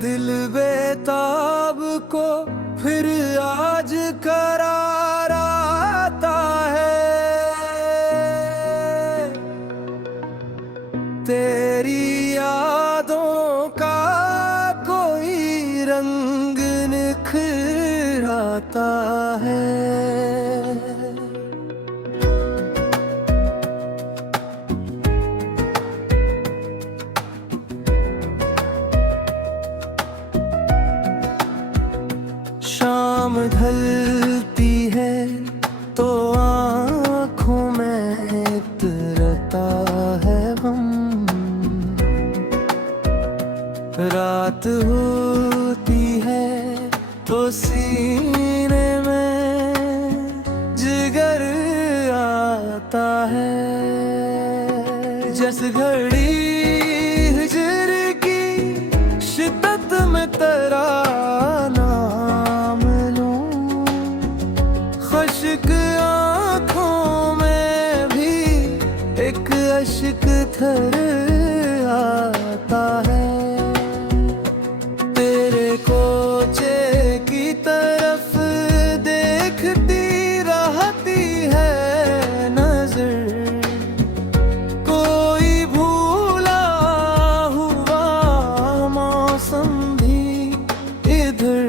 दिल बेताब को फिर आज करार आता है। तेरी यादों का कोई रंग निखराता है। शाम ढलती है तो आँखों में उतरता है गम। रात होती है तो सीने में जिगर आता है। जिस घड़ी हिजर की शिद्दत में तेरा नाम लूं, खुश्क आँखों में भी एक अश्क थर आता है। तेरे कोचे की तरफ देखती रहती है नजर। कोई भूला हुआ मौसम भी इधर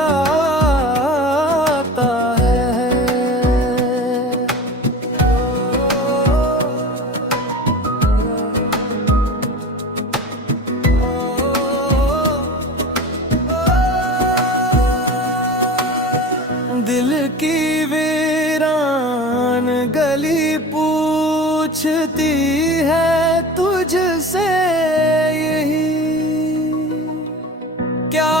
आता है। दिल की वीरान गली पूछती है तुझसे यही, क्या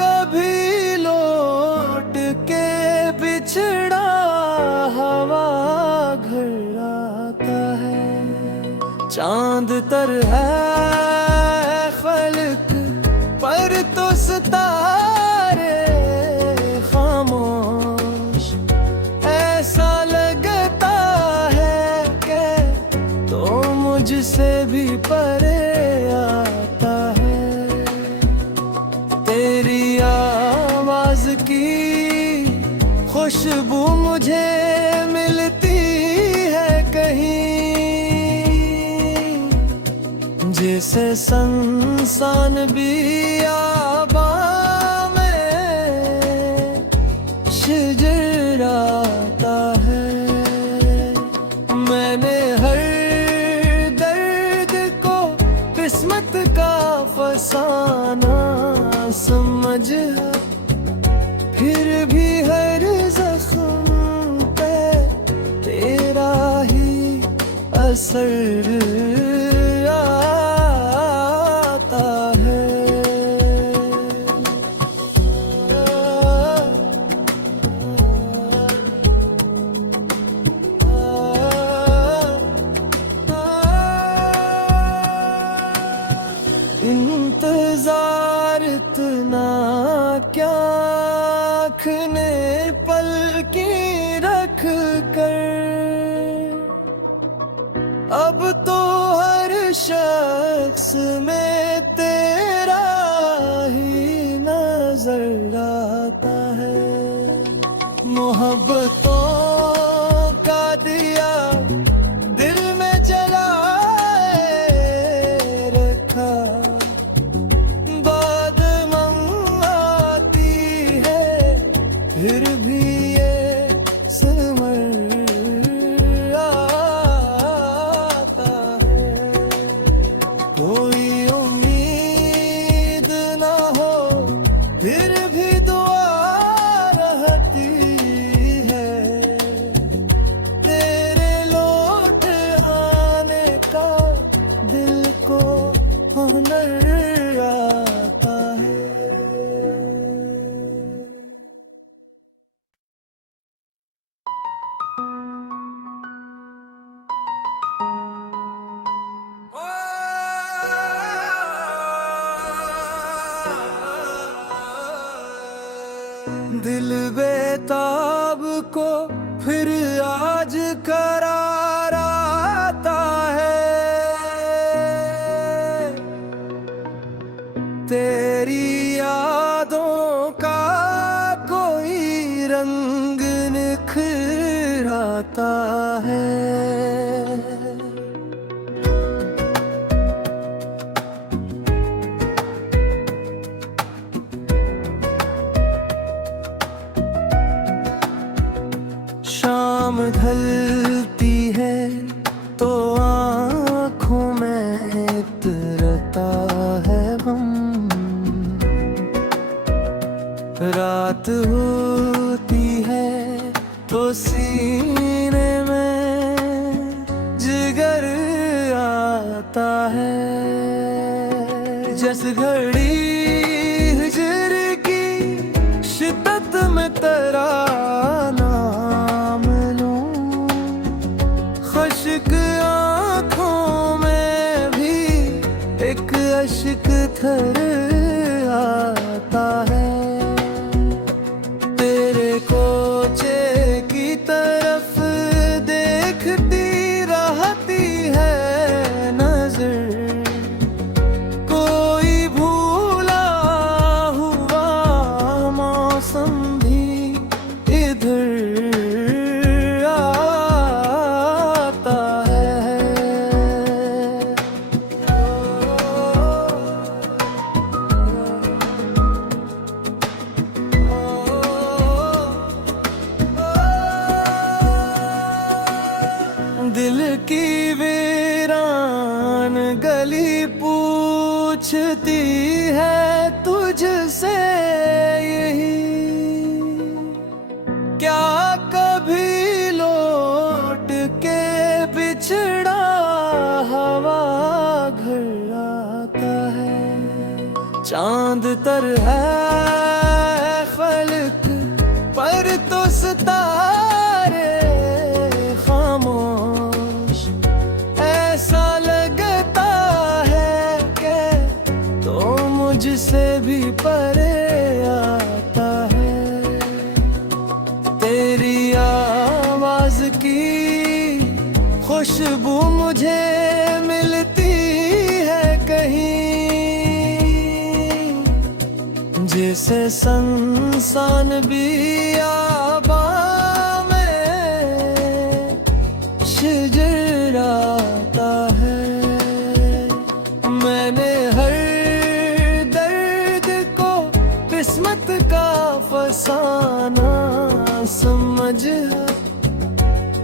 कभी लौट के बिछड़ा हवा घर आता है। चांद तर है फलक पर तो सितारे खामोश। ऐसा लगता है कि तो मुझसे भी परे आता है। तेरी आवाज की खुशबू मुझे मिलती है कहीं, जैसे संसान बियाबा में शिजर आता है। मैंने हर दर्द को किस्मत का फसाना समझा, फिर भी हर जख्म पे तेरा ही असर आता है। इंतजार इतना क्या आँखने पलकें रख कर, अब तो हर शख्स में तेरा ही नजर आता है। मोहब्बतों का दिया दिल में जलाए रखा, बाद मंगाती है फिर भी ये सिमर आता है। कोई उम्मीद ना हो फिर भी दुआ रहती है। तेरे लौट आने का दिल को हुनर आता है। दिल बेताब को फिर आज करार आता है। तेरी यादों का कोई रंग निखराता है। शाम ढलती है तो आँखों में उतरता है गम, रात होती है तो सीने में जिगर आता है। जिस घड़ी हिजर की शिद्दत में तेरा नाम लूं, खश्क आँखों में भी एक अश्क थर आता है। तेरे कोचे की तरफ देखती रहती है नजर, कोई भूला हुआ मौसम भी इधर आता है। दिल की वीरान गली पूछती है तुझसे यही, क्या कभी लौट के बिछड़ा हवा घर आता है। चांद तर है फलक पर तो सितारे खामोश, ऐसा लगता है कि तो मुझसे भी परे आता है। तेरी आवाज की खुशबू मुझे मिलती है कहीं, जैसे संसान बियाबा में शिजराता है। मैंने हर दर्द को किस्मत का फसाना समझा,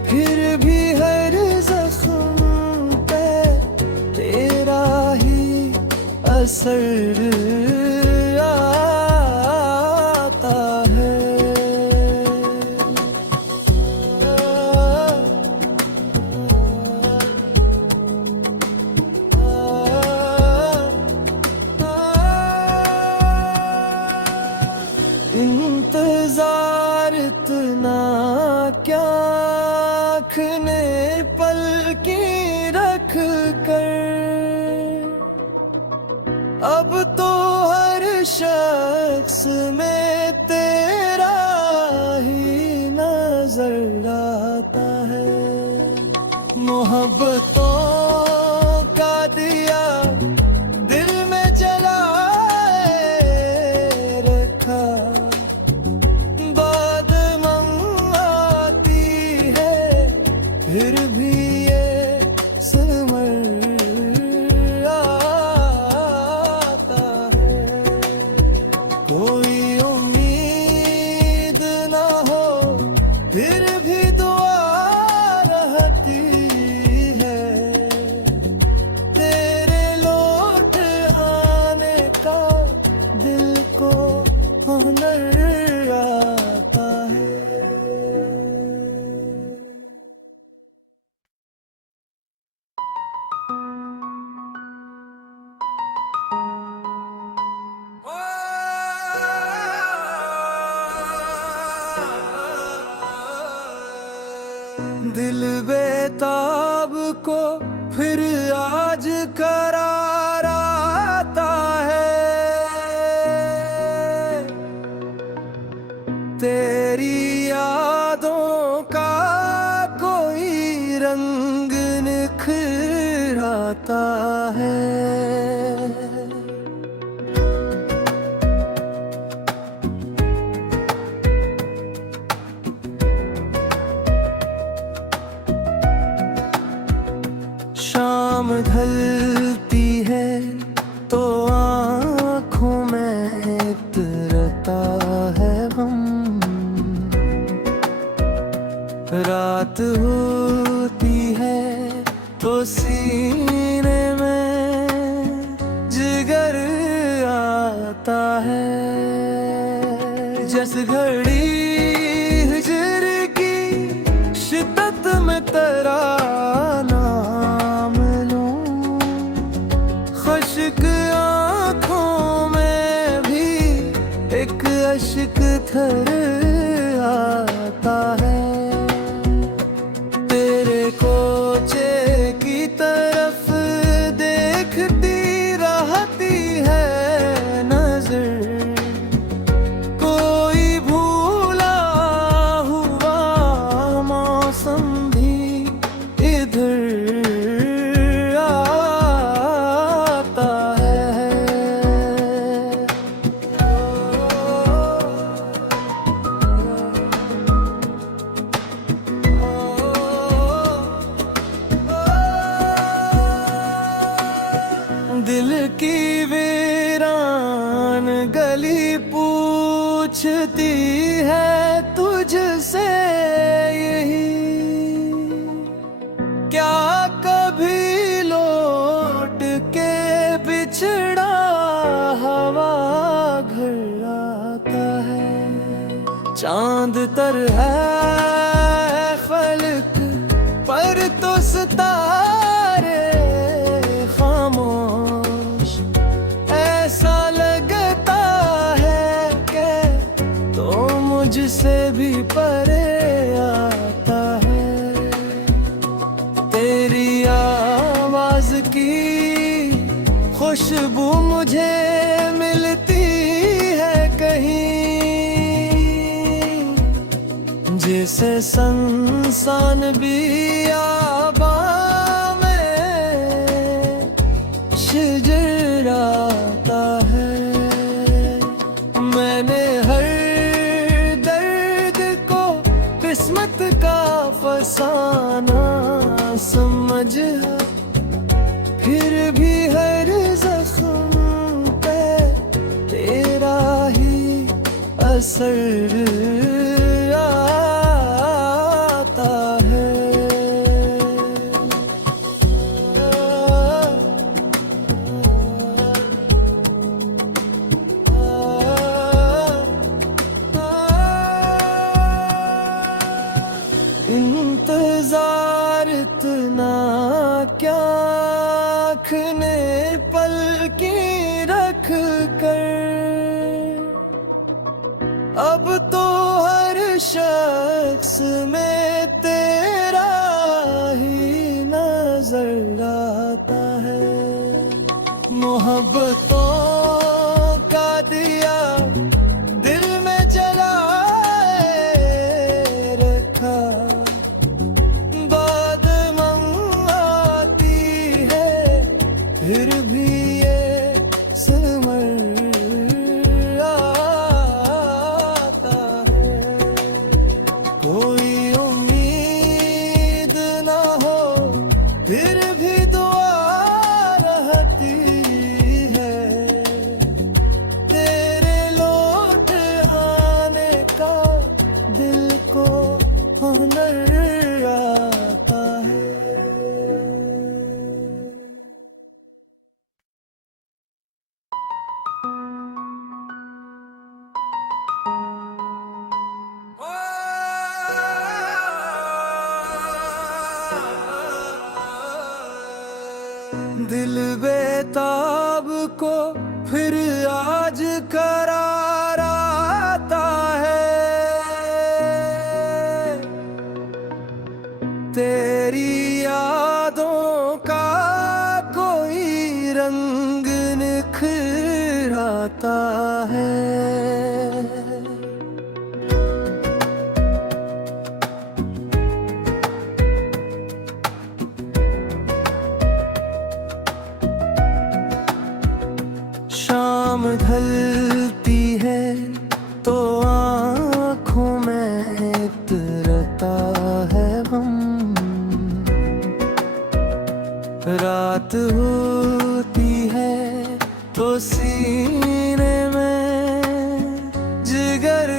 फिर भी हर जख्म पे तेरा ही असर आता है। इंतजार इतना क्या आँखने पल की रख कर, अब तो हर शख्स में तेरा ही नजर आता है। मोहब्बतों का दिया दिल में जलाए रखा, बाद मंगाती है फिर भी ये सिमर आता है। कोई उम्मीद ना हो फिर भी दुआ रहती है, तेरे लौट आने का दिल को हुनर आता है। दिल बेताब को फिर आज करार आता है। तेरी यादों का कोई रंग निखराता है। ढलती है तो आँखों में उतरता है गम। रात होती है तो सीने में जिगर आता है। जैसे घड़ी हिजर की शिद्दत में तेरा नाम लूं, खुश्क आँखों में भी एक अश्क थर आता है। तेरे कोचे की तरफ देखती रहती है नजर, कोई भूला हुआ मौसम भी इधर आता है। दिल की वीरान गली पूछती है तुझसे यही, क्या कभी लौट के बिछड़ा हवा घर आता है। चांद तर है फलक पर तो सितारे खामोश, ऐसा लगता है कि तो मुझसे भी परे आता है। तेरी आवाज की खुशबू मुझे मिलती है कहीं, जैसे संसान बियाबा में शिजर आता है। मैंने हर दर्द को किस्मत का फसाना समझा, फिर भी हर जख्म पे तेरा ही असर आता है। इंतजार इतना क्या आँखने पलकी रख कर, अब तो हर शख्स में तेरा ही नजर आता है। मोहब्बतों का दिया दिल में जलाए रखा, बाद मंगाती है फिर भी ये सिमर आता है। कोई उम्मीद ना हो फिर भी दुआ रहती है, तेरे लौट आने का दिल को हुनर आता है। दिल बेताब को फिर आज करार आता है। तेरी यादों का कोई रंग निखराता है। शाम ढलती है तो आँखों में उतरता है गम। रात होती है तो सीने में जिगर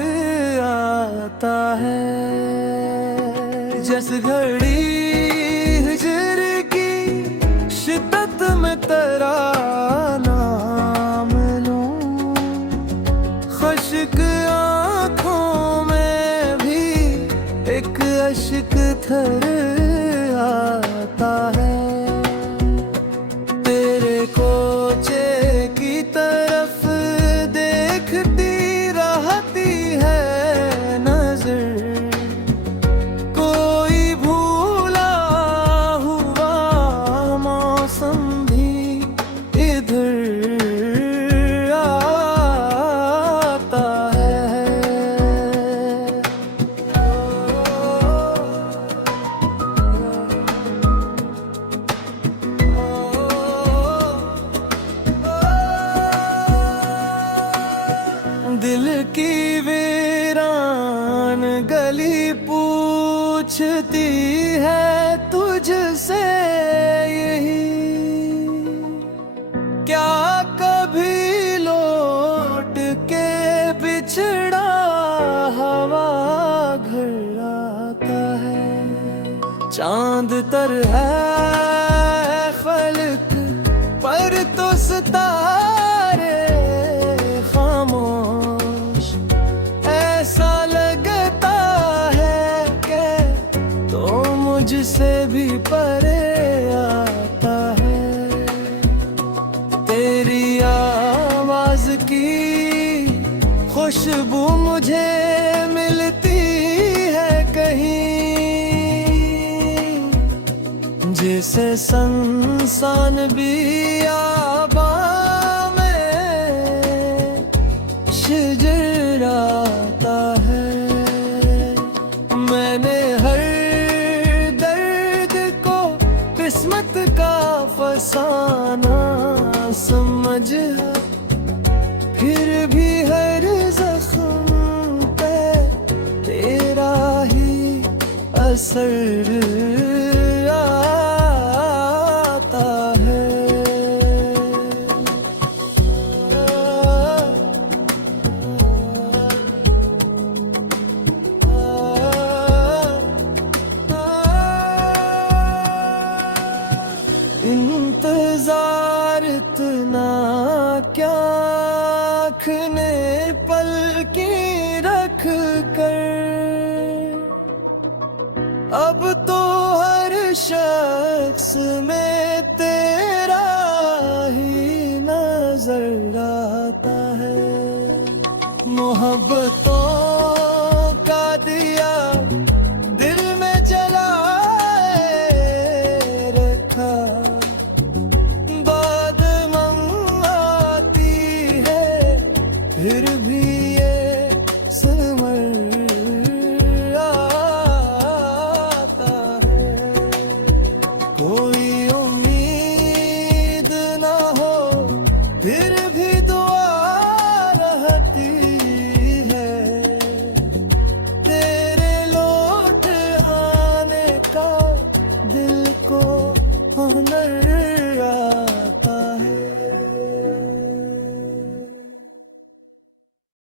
आता है। जिस घड़ी हिजर की शिद्दत में तेरा नाम लूं, खुश्क आँखों में भी एक अश्क थर आता है। तेरे कोचे की तरफ देखती रहती है नजर, कोई भूला हुआ मौसम भी इधर आता है। दिल की वीरान गली पूछती है तुझसे यही, क्या कभी लौट के बिछड़ा हवा घर आता है। चांद तर है फलक पर तो सितारे खामोश, ऐसा लगता है कि तो मुझसे भी परे आता है। तेरी आवाज की खुशबू मुझे मिलती है कहीं, जिसे संसान भी आबा में शिजराता है। मैंने हर दर्द को किस्मत का फसाना समझा, फिर भी हर जख्म पे तेरा ही असर आता है। इंतजार इतना क्या आँखने पल की रख कर, अब तो हर शख्स में तेरा ही नजर आता है। मोहब्बतों का दिया दिल में जलाए रखा, बाद मंगाती है फिर भी ये